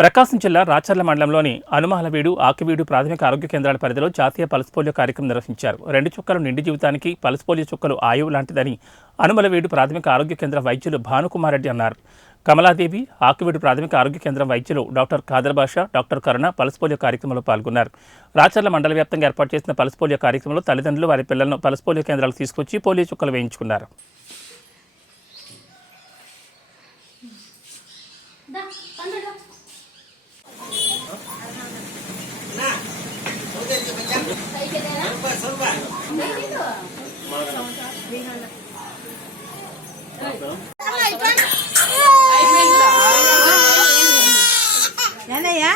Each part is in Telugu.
ప్రకాశం జిల్లా రాచర్ల మండలంలోని అనుమాలవీడు ఆకివీడు ప్రాథమిక ఆరోగ్య కేంద్రాల పరిధిలో జాతీయ పల్స్ పోలియో కార్యక్రమం నిర్వహించారు. 2 చుక్కలు నిండి జీవితానికి పల్స్ పోలియో చుక్కలు ఆయువు లాంటిదని అనుమలవీడు ప్రాథమిక ఆరోగ్య కేంద్ర వైద్యులు భానుకుమార్ రెడ్డి అన్నారు. కమలాదేవి ఆకివీడు ప్రాథమిక ఆరోగ్య కేంద్రం వైద్యులు డాక్టర్ ఖాదర్ బాషా, డాక్టర్ కరుణ పల్స్ పోలియో కార్యక్రమంలో పాల్గొన్నారు. రాచర్ల మండల వ్యాప్తంగా ఏర్పాటు చేసిన పల్స్ పోలియో కార్యక్రమంలో తల్లిదండ్రులు వారి పిల్లలను పల్స్ పోలియో కేంద్రాలకు తీసుకొచ్చి పోలియో చుక్కలు వేయించుకున్నారు.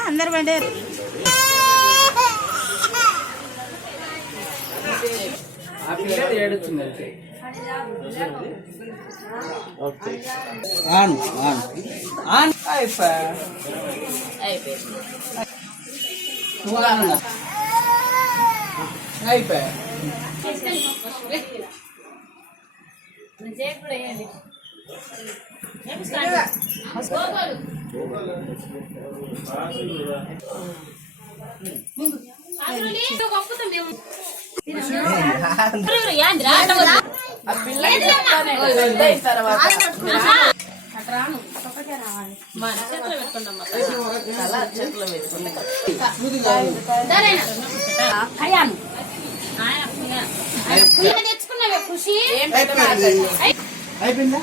అందరు బండి తెచ్చుకున్నావే ఖుషి అయిపోయిందా.